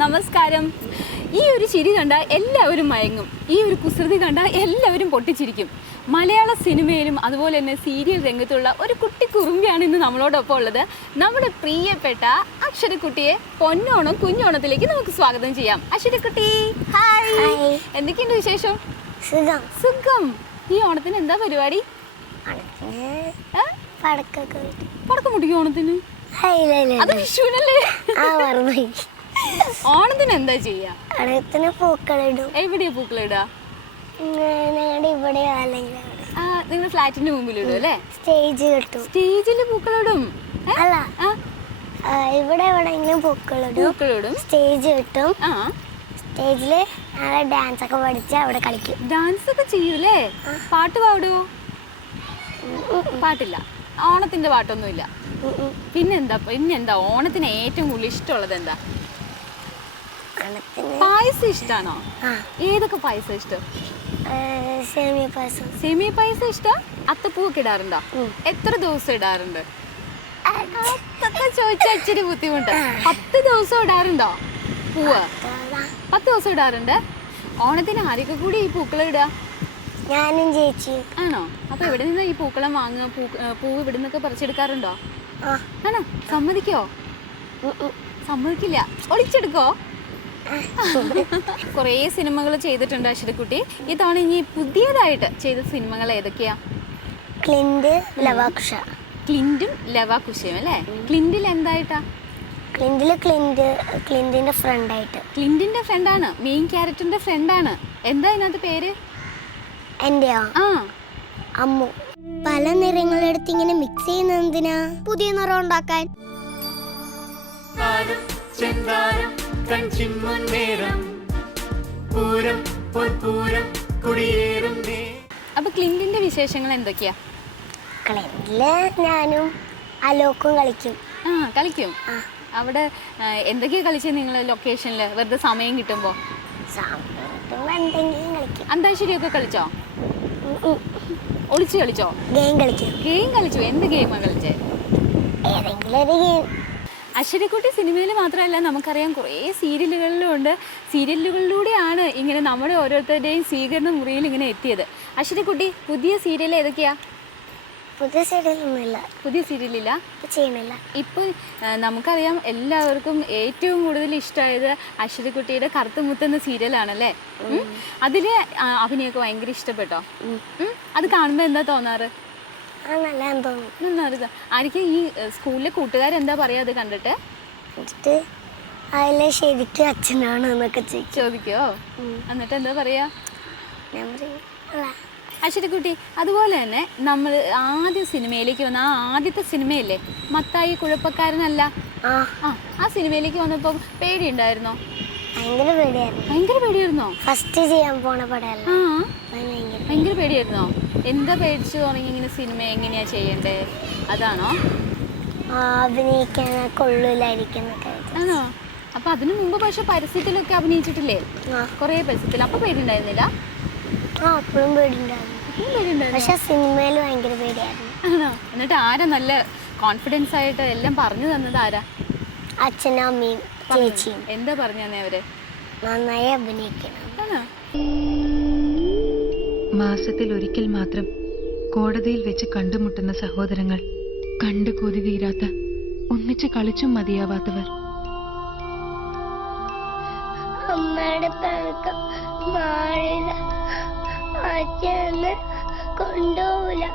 നമസ്കാരം. ഈ ഒരു ചിരി കണ്ടാൽ എല്ലാവരും മയങ്ങും, ഈ ഒരു കുസൃതി കണ്ടാൽ എല്ലാവരും പൊട്ടിച്ചിരിക്കും. മലയാള സിനിമയിലും അതുപോലെ തന്നെ സീരിയൽ രംഗത്തുള്ള ഒരു കുട്ടി കുറുമ്പിയാണ് ഇന്ന് നമ്മളോടൊപ്പം ഉള്ളത്. നമ്മുടെ പ്രിയപ്പെട്ട അക്ഷരക്കുട്ടിയെ പൊന്നോണം കുഞ്ഞോണത്തിലേക്ക് നമുക്ക് സ്വാഗതം ചെയ്യാം. അക്ഷരക്കുട്ടി, ഹായ്. എന്തൊക്കെയുണ്ട് വിശേഷം? സുഖം. ഈ ഓണത്തിന് എന്താ പരിപാടി? പടക്കം പൊട്ടിക്കും ഓണത്തിന്? അത് വിഷുവിനല്ലേ? ഓണത്തിന് എന്താ ചെയ്യാ? പൂക്കളിടും. എവിടെയാ പൂക്കളിടാ? നിങ്ങൾ ഫ്ലാറ്റിന്റെ മുമ്പിൽ ഇടും അല്ലേ? സ്റ്റേജ് കിട്ടും. സ്റ്റേജില് പൂക്കളിടും? അല്ല, ഇവിടെ എവിടെയെങ്കിലും പൂക്കളിടും. സ്റ്റേജ് കിട്ടും. സ്റ്റേജില് ഡാൻസ് ഒക്കെ പഠിച്ച് അവിടെ കളിക്കും. ഡാൻസ് ഒക്കെ ചെയ്യൂലേ? പാട്ട് പാടുവോ? പാട്ടില്ല. ഓണത്തിന്റെ പാട്ടൊന്നുമില്ല. പിന്നെന്താ ഓണത്തിന് ഏറ്റവും കൂടുതൽ ഇഷ്ടമുള്ളത് എന്താ? പായസം ഇഷ്ടാണോ? ഏതൊക്കെ പായസം ഇഷ്ടം? സേമിയ പായസം ഇഷ്ടം. അത്തപ്പൂവൊക്കെ ഇടാറുണ്ടോ? എത്ര ദിവസം ഇടാറുണ്ട്? അതൊക്കെ ചോദിച്ചാൽ ഇച്ചിരി ബുദ്ധിമുട്ട്. 10 ദിവസം ഇടാറുണ്ടോ പൂവ്? 10 ദിവസം ഇടാറുണ്ട്. ഓണത്തിന് ആരൊക്കെ കൂടി ഈ പൂക്കളം ഇടുക? ഞാനും ചേച്ചി. ആണോ? അപ്പൊ എവിടെ നിന്നാ ഈ പൂക്കളം വാങ്ങുക? പൂവ് ഇവിടെ നിന്നൊക്കെ പറിച്ചെടുക്കാറുണ്ടോ? ആണോ? സമ്മതിക്കോ? സമ്മതിക്കില്ല. ഒളിച്ചെടുക്കോ? കുറേ സിനിമകൾ ചെയ്തിട്ടുണ്ട് അശ്വതിക്കുട്ടി. ഇതാണ് ഇനി പുതിയതായിട്ട് ചെയ്ത സിനിമകൾ ഏതൊക്കെയാ? ക്ലിന്റും ലവാകുശയും അല്ലേ? ക്ലിന്റിൽ എന്തായിട്ടാ? ക്ലിന്റിന്റെ ഫ്രണ്ടായിട്ട്. ക്ലിന്റിന്റെ ഫ്രണ്ടാണ്, മെയിൻ ക്യാരക്ടറിന്റെ ഫ്രണ്ടാണ്. എന്താ ഇതിനകത്ത് പേര്? എന്റെയോ? അമ്മു. പല നിറങ്ങളെടുത്ത് ഇങ്ങനെ മിക്സ് ചെയ്യുന്ന എന്തിനാ? പുതിയ നിറം ഉണ്ടാക്കാൻ. അപ്പൊ ക്ലിന്റിന്റെ വിശേഷങ്ങൾ എന്തൊക്കെയാ? ക്ലിന്റില് ഞാനും അലോക്കും കളിക്കും. കളിക്കും. അവിടെ എന്തൊക്കെയാ കളിച്ചത് നിങ്ങൾ ലൊക്കേഷനില് വെറുതെ സമയം കിട്ടുമ്പോ? അന്താക്ഷരിയൊക്കെ കളിച്ചോ? ഒളിച്ചു കളിച്ചോ? ഗെയിം കളിച്ചു. എന്ത് ഗെയിമാ കളിച്ചേ? ഏതെങ്കിലും ഒരു ഗെയിം. അശ്വതിക്കുട്ടി സിനിമയിൽ മാത്രമല്ല, നമുക്കറിയാം കുറേ സീരിയലുകളിലും ഉണ്ട്. സീരിയലുകളിലൂടെയാണ് ഇങ്ങനെ നമ്മുടെ ഓരോരുത്തരുടെയും സ്വീകരണ മുറിയിൽ ഇങ്ങനെ എത്തിയത്. അശ്വതിക്കുട്ടി, പുതിയ സീരിയൽ ഏതൊക്കെയാ? പുതിയ സീരിയലൊന്നുമില്ല. പുതിയ സീരിയലില്ല, ചെയ്യുന്നില്ല. ഇപ്പം നമുക്കറിയാം എല്ലാവർക്കും ഏറ്റവും കൂടുതൽ ഇഷ്ടമായത് അശ്വതിക്കുട്ടിയുടെ കറുത്തമുത്ത് എന്ന സീരിയലാണല്ലേ? അതില് അഭിനയൊക്കെ ഭയങ്കര ഇഷ്ടപ്പെട്ടോ? അത് കാണുമ്പോൾ എന്താ തോന്നാറ്? ആയിരിക്കും. ഈ സ്കൂളിലെ കൂട്ടുകാരെന്താ പറയാ അത് കണ്ടിട്ട്? അതിലെ ശരിക്കും അച്ഛനാണ് എന്നൊക്കെ ചോദിക്കോ? എന്നിട്ട് എന്താ പറയാ? അശ്വതിക്കുട്ടി, അതുപോലെ തന്നെ നമ്മൾ ആദ്യ സിനിമയിലേക്ക് വന്ന ആദ്യത്തെ സിനിമയല്ലേ മത്തായി കുഴപ്പക്കാരനല്ല? ആ സിനിമയിലേക്ക് വന്നപ്പോൾ പേടിയുണ്ടായിരുന്നോ? ഭയങ്കര പേടിയായിരുന്നോ? ഫസ്റ്റ് ചെയ്യാൻ പോണ പടമല്ല. ഭയങ്കര പേടിയായിരുന്നോ? എന്താ പേടിച്ചു തുടങ്ങി? ഇങ്ങനെ സിനിമ എങ്ങനെയാ ചെയ്യണ്ടേ അതാണോ? അഭിനയിക്കാൻ കൊള്ളൂലായിരിക്കും. ആണോ? അപ്പൊ അതിനു മുമ്പ് പക്ഷെ പരസ്യത്തിലൊക്കെ അഭിനയിച്ചിട്ടില്ലേ? കൊറേ പരസ്യത്തിൽ. അപ്പൊ പേടിയുണ്ടായിരുന്നില്ല? അപ്പോഴും പേടിയുണ്ടായിരുന്നു. പക്ഷെ സിനിമയിൽ ഭയങ്കര പേടിയായിരുന്നു. ആണോ? എന്നിട്ട് ആരാ നല്ല കോൺഫിഡൻസ് ആയിട്ട് എല്ലാം പറഞ്ഞു തന്നത്? ആരാ? അച്ഛനും അമ്മയും ചേച്ചിയും. എന്താ പറഞ്ഞു തന്നെ അവര്? നന്നായി അഭിനയിക്കണം. മാസത്തിൽ ഒരിക്കൽ മാത്രം കോടതിയിൽ വെച്ച് കണ്ടുമുട്ടുന്ന സഹോദരങ്ങൾ, കണ്ടു കൊതി തീരാത്ത, ഒന്നിച്ച് കളിച്ചും മതിയാവാത്തവർ. അമ്മയുടെ പഴക്കം മാറില്ല, അച്ഛനെ കൊണ്ടുപോവില്ല.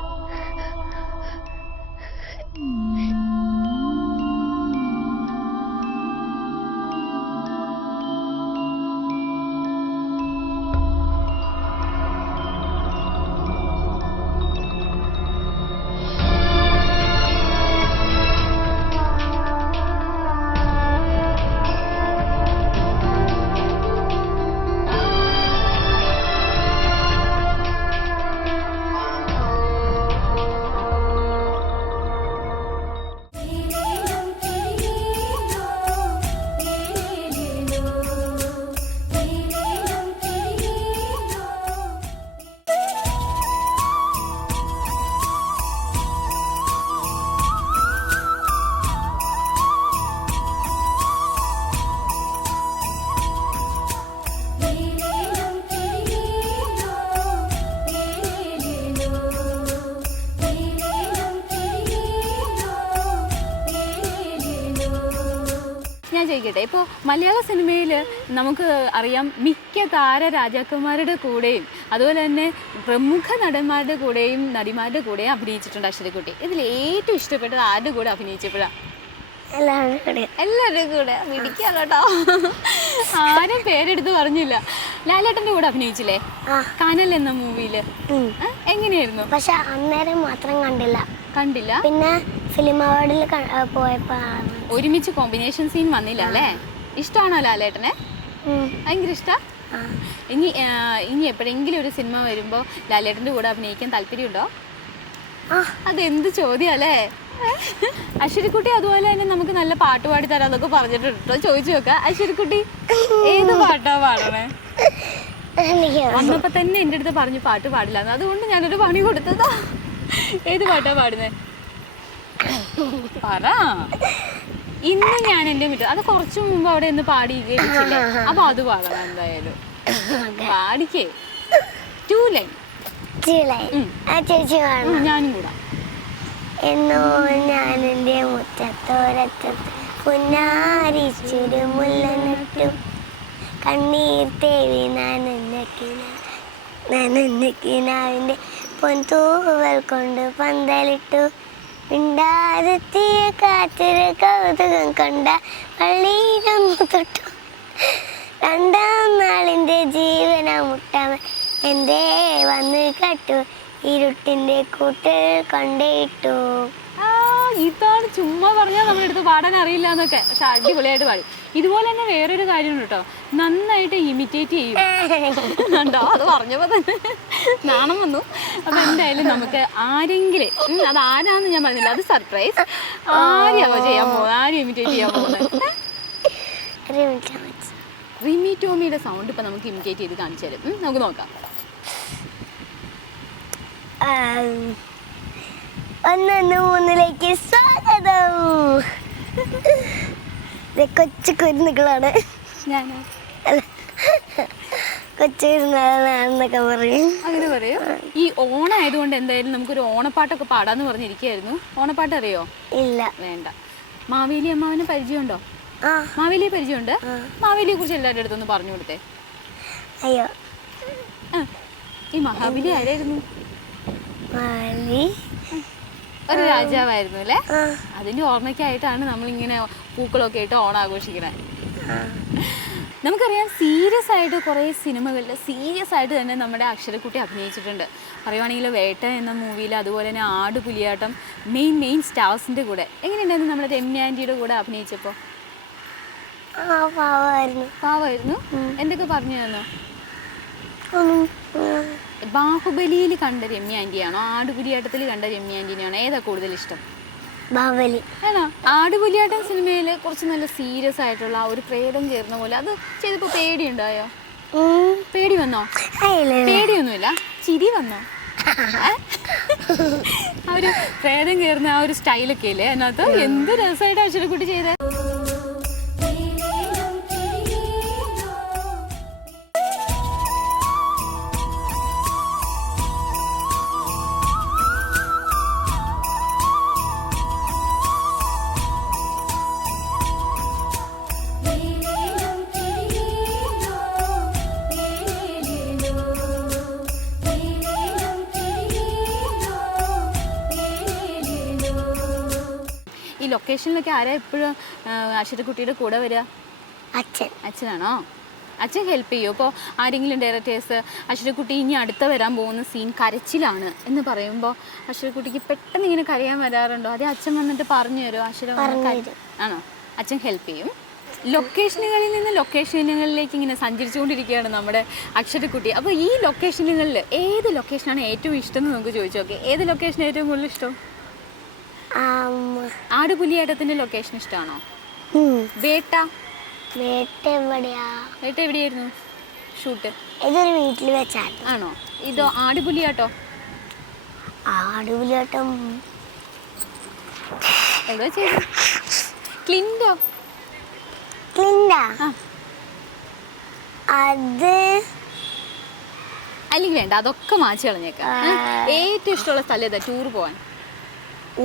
ഞാൻ ചോദിക്കട്ടെ, ഇപ്പോൾ മലയാള സിനിമയിൽ നമുക്ക് അറിയാം മിക്ക താര രാജാക്കന്മാരുടെ കൂടെയും അതുപോലെ തന്നെ പ്രമുഖ നടന്മാരുടെ കൂടെയും നടിമാരുടെ കൂടെയും അഭിനയിച്ചിട്ടുണ്ട് അശ്വതിക്കുട്ടി. ഇതിൽ ഏറ്റവും ഇഷ്ടപ്പെട്ടത് ആരുടെ കൂടെ അഭിനയിച്ചപ്പോഴാണ്? എല്ലാവരുടെയും കൂടെ മിടിക്കുക കേട്ടോ. ആരും പേരെടുത്ത് പറഞ്ഞില്ല. ലാലേട്ടൻ്റെ കൂടെ അഭിനയിച്ചില്ലേ കനൽ എന്ന മൂവിയില്? എങ്ങനെയായിരുന്നു? പക്ഷെ അന്നേരം മാത്രം കണ്ടില്ല. പിന്നെ ഫിലിം അവാർഡിൽ പോയപ്പോ ഒരുമിച്ച് കോമ്പിനേഷൻ സീൻ വന്നില്ല അല്ലേ? ഇഷ്ടമാണോ ലാലേട്ടനെ? ഭയങ്കര ഇഷ്ട. ഇനി എപ്പോഴെങ്കിലും ഒരു സിനിമ വരുമ്പോൾ ലാലേട്ടൻ്റെ കൂടെ അഭിനയിക്കാൻ താല്പര്യമുണ്ടോ? അതെന്ത് ചോദ്യമല്ലേ. അശ്വതിക്കുട്ടി അതുപോലെ തന്നെ നമുക്ക് നല്ല പാട്ട് പാടി തരാന്നൊക്കെ പറഞ്ഞിട്ടുണ്ടോ? ചോദിച്ചു നോക്കാം. അശ്വതിക്കുട്ടി ഏത് പാട്ടാ പാടണേ? വന്നപ്പോ തന്നെ എൻ്റെ അടുത്ത് പറഞ്ഞു പാട്ട് പാടില്ല, അതുകൊണ്ട് ഞാനൊരു പണി കൊടുത്തതാ. ഏത് പാട്ടാ പാടുന്നേ? പറ. ഇന്ന് ഞാൻ എൻ്റെ മുറ്റം, അത് കുറച്ചു മുമ്പ് അവിടെ നിന്ന് പാടി കേട്ടില്ലേ? അപ്പൊ അത് പാടണം എന്തായാലും. പാടിക്കേ. 2 ലൈൻ ഞാനും കൂടാ. എന്നോ ഞാൻ എൻ്റെ മുറ്റത്തോരറ്റത്ത് പുന്നാരിച്ചൊരു മുല്ല നട്ടു, കണ്ണീർ തേവി നനഞ്ഞക്കിനാവിൻ്റെ പൊൻതൂവൽ കൊണ്ട് പന്തലിട്ടു, മിണ്ടാതെത്തിയ കാറ്റൊരു കൗതുകം കൊണ്ട വള്ളീരൊന്നു തൊട്ടു, 2ാം നാളിൻ്റെ ജീവന മുട്ടവൻ എന്തേ വന്ന് കട്ടു, ഇരുട്ടിൻ്റെ കൂട്ടിൽ കൊണ്ടേയിട്ടു. ഇതാണ് ചുമ്മാ പറഞ്ഞാൽ നമ്മുടെ അടുത്ത് പാടാൻ അറിയില്ല എന്നൊക്കെ, പക്ഷെ അടിപൊളിയായിട്ട് പാടി. ഇതുപോലെ തന്നെ വേറൊരു കാര്യമുണ്ട് കേട്ടോ, നന്നായിട്ട് ഇമിറ്റേറ്റ് ചെയ്യും ഉണ്ടോ? അത് പറഞ്ഞപ്പോൾ തന്നെ നാണം വന്നു. അപ്പൊ എന്തായാലും നമുക്ക് ആരെങ്കിലും, അത് ആരാന്ന് ഞാൻ പറഞ്ഞില്ല, അത് സർപ്രൈസ്. ആരെയാണോ ചെയ്യാൻ പോകുന്നത്? ആരും ഇമിറ്റേറ്റ് ചെയ്യാൻ പോകുന്നത്? റിമി ടോമിയുടെ സൗണ്ട് ഇപ്പൊ നമുക്ക് ഇമിറ്റേറ്റ് ചെയ്ത് കാണിച്ചു തരും. നമുക്ക് നോക്കാം. 1-3 സ്വാഗതം. കൊച്ചു കുരുന്നുകളാണ്. ഞാനോ? കൊച്ചു കുരുന്നുകളാണെന്നൊക്കെ പറയും. അങ്ങനെ പറയും. ഈ ഓണായതുകൊണ്ട് എന്തായാലും നമുക്കൊരു ഓണപ്പാട്ടൊക്കെ പാടാന്ന് പറഞ്ഞിരിക്കുകയായിരുന്നു. ഓണപ്പാട്ട് അറിയോ? ഇല്ല. വേണ്ട. മാവേലി അമ്മാവന് പരിചയമുണ്ടോ? മാവേലിയെ പരിചയമുണ്ട്. മാവേലിയെ കുറിച്ച് എല്ലാവരുടെ അടുത്തൊന്ന് പറഞ്ഞു കൊടുത്തേ. അയ്യോ, ഈ മഹാബലി ആരായിരുന്നു? ഒരു രാജാവായിരുന്നു അല്ലേ? അതിന്റെ ഓർമ്മയ്ക്കായിട്ടാണ് നമ്മളിങ്ങനെ പൂക്കളൊക്കെ ഇട്ട് ഓണം ആഘോഷിക്കണേ. നമുക്കറിയാം സീരിയസ് ആയിട്ട് കുറേ സിനിമകളിൽ സീരിയസ് ആയിട്ട് തന്നെ നമ്മുടെ അക്ഷരക്കുട്ടി അഭിനയിച്ചിട്ടുണ്ട്. പറയുവാണെങ്കിൽ വേട്ട എന്ന മൂവിയിൽ, അതുപോലെ തന്നെ ആടുപുലിയാട്ടം, മെയിൻ സ്റ്റാർസിൻ്റെ കൂടെ. എങ്ങനെയുണ്ടായിരുന്നു നമ്മുടെ രമ്യ ആൻറ്റിയുടെ കൂടെ അഭിനയിച്ചപ്പോൾ? പാവായിരുന്നു. എന്തൊക്കെ പറഞ്ഞു തന്നോ? ബാഹുബലിയിൽ കണ്ട രമ്യ ആൻറ്റിയാണോ ആടുപുലിയാട്ടത്തിൽ കണ്ട രമ്യ ആൻറ്റിനെയാണോ? ഏതാ കൂടുതൽ ഇഷ്ടം? ബാഹുബലി. ആണോ? ആടുപുലിയാട്ടം സിനിമയിൽ കുറച്ച് നല്ല സീരിയസ് ആയിട്ടുള്ള ഒരു പ്രേതം ചേർന്ന പോലെ, അത് ചെയ്തപ്പോൾ പേടിയുണ്ടായോ? പേടി വന്നോ? പേടിയൊന്നുമില്ല, ചിരി വന്നോ? ആ ഒരു പ്രേതം കയറുന്ന ആ ഒരു സ്റ്റൈലൊക്കെ ഇല്ലേ അതിനകത്ത്? എന്ത് രസമായിട്ട് അക്ഷരക്കുട്ടി ചെയ്തേ. ഈ ലൊക്കേഷനിലൊക്കെ ആരാ എപ്പോഴും അക്ഷരക്കുട്ടിയുടെ കൂടെ വരിക? അച്ഛനാണോ? അച്ഛൻ ഹെൽപ്പ് ചെയ്യുമോ? ഇപ്പോൾ ആരെങ്കിലും ഡയറക്ടേഴ്സ് അക്ഷരക്കുട്ടി ഇനി അടുത്ത വരാൻ പോകുന്ന സീൻ കരച്ചിലാണ് എന്ന് പറയുമ്പോൾ അക്ഷരക്കുട്ടിക്ക് പെട്ടെന്ന് ഇങ്ങനെ കരയാൻ വരാറുണ്ടോ? അതേ അച്ഛൻ വന്നിട്ട് പറഞ്ഞു തരുമോ? ആണോ? അച്ഛൻ ഹെൽപ്പ് ചെയ്യും. ലൊക്കേഷനുകളിൽ നിന്ന് ലൊക്കേഷനുകളിലേക്ക് ഇങ്ങനെ സഞ്ചരിച്ചുകൊണ്ടിരിക്കുകയാണ് നമ്മുടെ അക്ഷരക്കുട്ടി. അപ്പോൾ ഈ ലൊക്കേഷനുകളിൽ ഏത് ലൊക്കേഷനാണ് ഏറ്റവും ഇഷ്ടം എന്ന് നമുക്ക് ചോദിച്ചു നോക്കി. ഏത് ലൊക്കേഷൻ ഏറ്റവും കൂടുതൽ ഇഷ്ടം? ആടുപുലിയാട്ടത്തിന്റെ ലൊക്കേഷൻ ഇഷ്ടമാണോ? വേട്ട എവിടെയായിരുന്നു ഷൂട്ട്? ഇതൊരു വീട്ടിൽ വെച്ചായിരുന്നു. ആണോ? ഇതോ ആടുപുലിയാട്ടോ? ആടുപുലിയാട്ടം എവിടെ ചെയ്തു? ക്ലിൻഡാ? അത് അല്ലെങ്കിൽ വേണ്ട, അതൊക്കെ മാറ്റി കളഞ്ഞേക്കാം. ഏറ്റവും ഇഷ്ടമുള്ള സ്ഥലം ഏതാ ടൂർ പോവാൻ?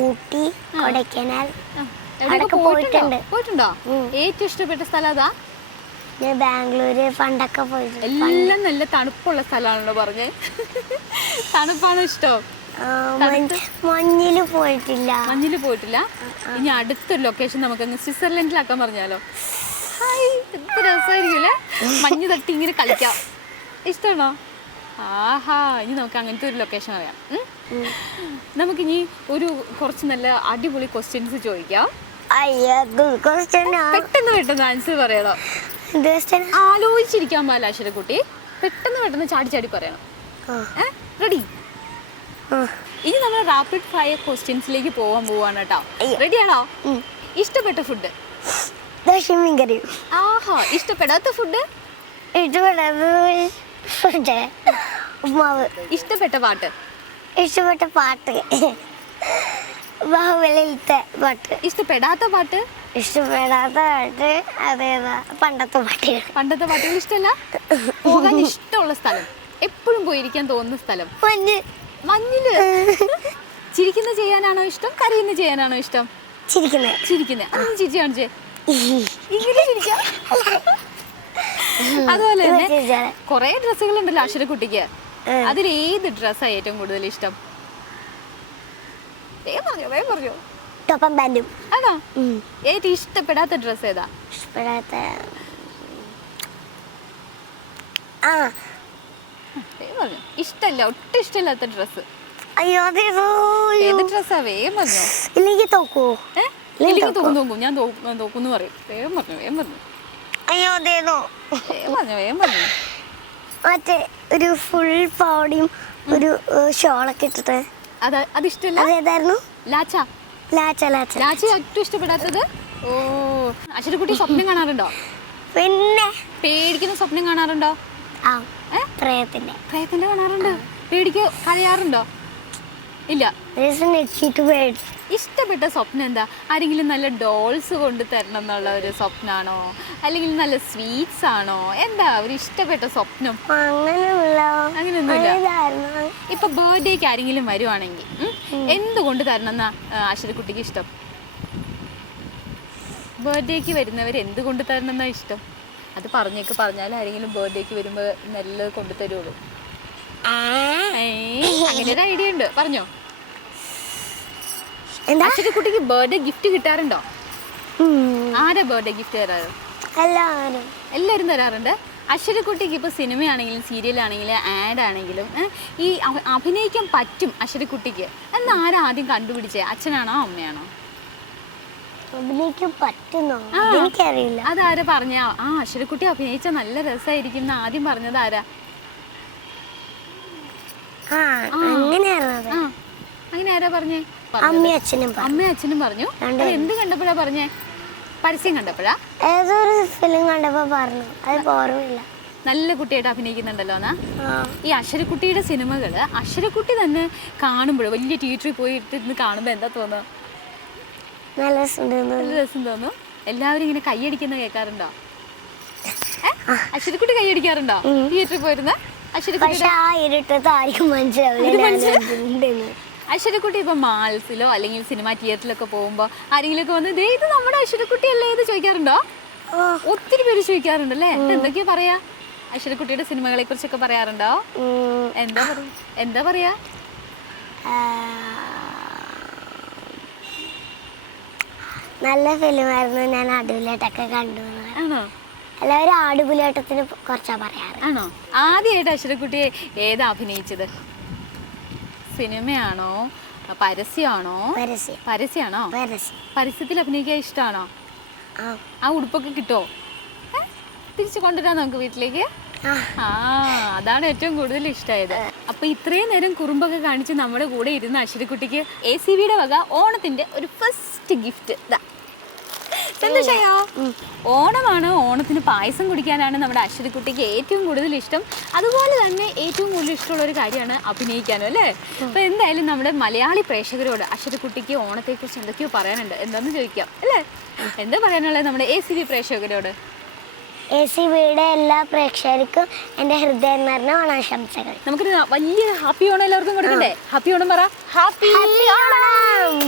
ഊട്ടി, കൊടൈക്കനാൽ. അവിടൊക്കെ പോയിട്ടുണ്ട്. പോയിട്ടുണ്ടോ? ഏറ്റവും ഇഷ്ടപ്പെട്ട സ്ഥലം അതാ? ഞാൻ ബാംഗ്ലൂര് പണ്ടൊക്കെ പോയിട്ടുണ്ട്. എല്ലാം നല്ല തണുപ്പുള്ള സ്ഥലമാണല്ലോ പറഞ്ഞേ. തണുപ്പാണോ ഇഷ്ടം? മഞ്ഞില് പോയിട്ടില്ല. മഞ്ഞില് പോയിട്ടില്ല. ഇനി അടുത്തൊരു ലൊക്കേഷൻ നമുക്ക് സ്വിറ്റ്സർലൻഡിലാക്കാൻ പറഞ്ഞാലോ? ഹായ്, എന്ത് രസമായിരിക്കുമല്ലേ മഞ്ഞ് തട്ടി ഇങ്ങനെ കളിക്കാം. ഇഷ്ടമാണോ? ആഹാ, ഇനി നമുക്ക് അങ്ങനത്തെ ഒരു ലൊക്കേഷൻ അറിയാം. നമുക്കിനി കുറച്ച് നല്ല അടിപൊളി ക്വസ്റ്റ്യൻസ് ചോദിക്കാം. പെട്ടെന്ന് ആൻസർ പറയണോ? ആലോചിച്ചിരിക്കാൻ പാടില്ല അക്ഷരക്കുട്ടി. പെട്ടെന്ന് ചാടി പറയണം. റെഡി? ഇനി നമ്മൾ റാപ്പിഡ് ഫയർ ക്വസ്റ്റ്യൻസിലേക്ക് പോവാണ് കേട്ടോ. റെഡിയാണോ? ഇഷ്ടപ്പെട്ട ഫുഡ്? ആഹാ, ഇഷ്ടപ്പെടാത്ത ഫുഡ്? ഉപ്മാവ്. ഇഷ്ടപ്പെട്ട പാട്ട്? ബാഹുബലിയിലത്തെ പാട്ട്. ഇഷ്ടപ്പെടാത്ത പാട്ട്? അതേതാ? പണ്ടത്തെ പാട്ടുകൾ ഇഷ്ടമല്ല. പോകാൻ ഇഷ്ടമുള്ള സ്ഥലം, എപ്പോഴും പോയിരിക്കാൻ തോന്നുന്ന സ്ഥലം? മഞ്ഞില്. ചിരിക്കുന്ന ചെയ്യാനാണോ ഇഷ്ടം, കരയുന്ന ചെയ്യാനാണോ ഇഷ്ടം? ചിരിക്കുന്നത്. അതൊന്നും ചിരിച്ചു കാണിച്ചേ. ഇങ്ങനെ ചിരിക്കാം. അതുപോലെ തന്നെ കൊറേ ഡ്രസ്സുകൾ ഉണ്ടല്ലോ അക്ഷരക്കുട്ടിക്ക്. അതിൽ ഏത് ഡ്രസ്സാ ഏറ്റവും കൂടുതൽ ഇഷ്ടം? വേഗം പറഞ്ഞോ. ടോപ്പും പാന്റും. ആണോ? ഏറ്റവും ഇഷ്ടപ്പെടാത്ത ഡ്രസ്സ് ഏതാ? ഇഷ്ടല്ല, ഒട്ടും ഇഷ്ടമില്ലാത്ത ഡ്രസ്സ്. ഏത് ഡ്രസ്സാ? വേഗം പറഞ്ഞോ. ഇല്ലെങ്കിൽ തോക്കൂ. തോക്കും. ഞാൻ തോക്കുന്നു പറയും. വേഗം പറഞ്ഞു. വേഗം പറഞ്ഞു. മറ്റേ ഒരു ഫുൾ പാവടിയും ഒരു ഷോളൊക്കെ ഇട്ടിട്ട്. അതിഷ്ടല്ല. അതേതായിരുന്നു? ലാച്ച. ഏറ്റവും ഇഷ്ടപ്പെടാത്തത്? ഓ, അക്ഷരക്കുട്ടി സ്വപ്നം കാണാറുണ്ടോ? പിന്നെ പേടിക്കുന്ന സ്വപ്നം കാണാറുണ്ടോ? പ്രേതത്തിന്റെ കാണാറുണ്ട്. കരയാറുണ്ടോ? ഇല്ല. ഇഷ്ടപ്പെട്ട സ്വപ്നം എന്താ? ആരെങ്കിലും നല്ല ഡോൾസ് കൊണ്ട് തരണം എന്നുള്ള ഒരു സ്വപ്നാണോ, അല്ലെങ്കിൽ നല്ല സ്വീറ്റ്സ് ആണോ? എന്താ ഒരു ഇഷ്ടപ്പെട്ട സ്വപ്നം? അങ്ങനെയൊന്നുമില്ല. ഇപ്പൊ ബർത്ത്ഡേക്ക് ആരെങ്കിലും വരുവാണെങ്കിൽ എന്തുകൊണ്ട് തരണം എന്നാ അക്ഷരക്കുട്ടിക്ക് ഇഷ്ടം? ബർത്ത്ഡേക്ക് വരുന്നവർ എന്തുകൊണ്ട് തരണം എന്നാ ഇഷ്ടം? അത് പറഞ്ഞാൽ ആരെങ്കിലും ബർത്ത്ഡേക്ക് വരുമ്പോ നല്ലത് കൊണ്ടു തരുള്ളൂ. അങ്ങനെ ഒരു ഐഡിയ ഉണ്ട്, പറഞ്ഞോ. അക്ഷരക്കുട്ടിക്ക് ബർത്ത്ഡേ ഗിഫ്റ്റ് കിട്ടാറുണ്ടോ? ആരാ ബർത്ത്ഡേ ഗിഫ്റ്റ് തരാറ്? എല്ലാവരും തരാറുണ്ട്. അക്ഷരക്കുട്ടിക്ക് ഇപ്പോൾ സിനിമയാണെങ്കിലും സീരിയലാണെങ്കിലും ആഡ് ആണെങ്കിലും ഈ അഭിനയിക്കാൻ പറ്റും അക്ഷരക്കുട്ടിക്ക് എന്ന് ആരാ ആദ്യം കണ്ടുപിടിച്ചേ? അച്ഛനാണോ അമ്മയാണോ? അതാരാ പറഞ്ഞ? അക്ഷരക്കുട്ടി അഭിനയിച്ച നല്ല രസമായിരിക്കും എന്ന് ആദ്യം പറഞ്ഞത് ആരാ? അങ്ങനെ ആരാ പറഞ്ഞേ? അമ്മയും അച്ഛനും പറഞ്ഞു. എന്ത് കണ്ടപ്പോഴാ പറഞ്ഞേ? പരസ്യം കണ്ടപ്പോഴാ? ഏതൊരു ഫിലിം കണ്ടപ്പോ പറഞ്ഞു. അത് ഓർമ്മയില്ല. നല്ല കുട്ടിയായിട്ട് അഭിനയിക്കുന്നുണ്ടല്ലോ എന്നാ. ഈ അക്ഷരക്കുട്ടിയുടെ സിനിമകള് അക്ഷരക്കുട്ടി തന്നെ കാണുമ്പോഴോ, വലിയ തിയേറ്ററിൽ പോയിട്ട് കാണുമ്പോ എന്താ തോന്നുക? നല്ല രസം തോന്നും. എല്ലാവരും ഇങ്ങനെ കൈയടിക്കുന്ന കേൾക്കാറുണ്ടോ? അക്ഷരക്കുട്ടി കൈയടിക്കാറുണ്ടോ തിയേറ്ററിൽ പോയിരുന്ന? അക്ഷരക്കുട്ടി ഇപ്പൊ മാൾസിലോ അല്ലെങ്കിൽ സിനിമ തിയേറ്ററിലൊക്കെ പോകുമ്പോ ആരെങ്കിലും ഒക്കെ വന്ന് ഇത് നമ്മുടെ അക്ഷരക്കുട്ടി അല്ലേ ഇത് ചോദിക്കാറുണ്ടോ? ഒത്തിരി പേര് ചോദിക്കാറുണ്ടല്ലേ. എന്തൊക്കെയാ പറയാ? അക്ഷരക്കുട്ടിയുടെ സിനിമകളെ കുറിച്ചൊക്കെ പറയാറുണ്ടോ? എന്താ പറയാ? നല്ല ഫിലിമായിരുന്നു, ഞാൻ അടിപൊളിയായിട്ടൊക്കെ കണ്ടു. എല്ലാവരും ആടുപുലിയാട്ടത്തിന് കുറച്ചാ പറയാറ്. ആണോ? ആദ്യമായിട്ട് അക്ഷരക്കുട്ടിയെ ഏതാ അഭിനയിച്ചത്? സിനിമയാണോ പരസ്യമാണോ? പരസ്യമാണോ? പരസ്യത്തിൽ അഭിനയിക്കാൻ ഇഷ്ടമാണോ? ആ ഉടുപ്പൊക്കെ കിട്ടുമോ? തിരിച്ചു കൊണ്ടുവരാം നമുക്ക് വീട്ടിലേക്ക്. അതാണ് ഏറ്റവും കൂടുതൽ ഇഷ്ടമായത്. അപ്പൊ ഇത്രയും നേരം കുറുമ്പൊക്കെ കാണിച്ച് നമ്മുടെ കൂടെ ഇരുന്ന അക്ഷരക്കുട്ടിക്ക് ACBയുടെ വക ഓണത്തിന്റെ ഒരു ഫസ്റ്റ് ഗിഫ്റ്റ്. സന്തോഷമായോ? ഓണമാണ്, ഓണത്തിന് പായസം കുടിക്കാനാണ് നമ്മുടെ അക്ഷരക്കുട്ടിക്ക് ഏറ്റവും കൂടുതൽ ഇഷ്ടം. അതുപോലെ തന്നെ ഏറ്റവും കൂടുതൽ ഇഷ്ടമുള്ള ഒരു കാര്യമാണ് അഭിനയിക്കാനും, അല്ലേ? അപ്പൊ എന്തായാലും നമ്മുടെ മലയാളി പ്രേക്ഷകരോട് അക്ഷരക്കുട്ടിക്ക് ഓണത്തെക്കുറിച്ച് എന്തൊക്കെയോ പറയാനുണ്ട്, എന്താന്ന് ചോദിക്കാം അല്ലേ? എന്താ പറയാനുള്ളത് നമ്മുടെ ACB പ്രേക്ഷകരോട്? ACBയുടെ എല്ലാ പ്രേക്ഷകർക്കും എൻ്റെ ഹൃദയം നിറഞ്ഞ ഓണാശംസകൾ. നമുക്കൊരു വലിയ ഹാപ്പി ഓണം എല്ലാവർക്കും കൊടുക്കണ്ടേ? ഹാപ്പി ഓണം പറ. ഹാപ്പി ഓണം.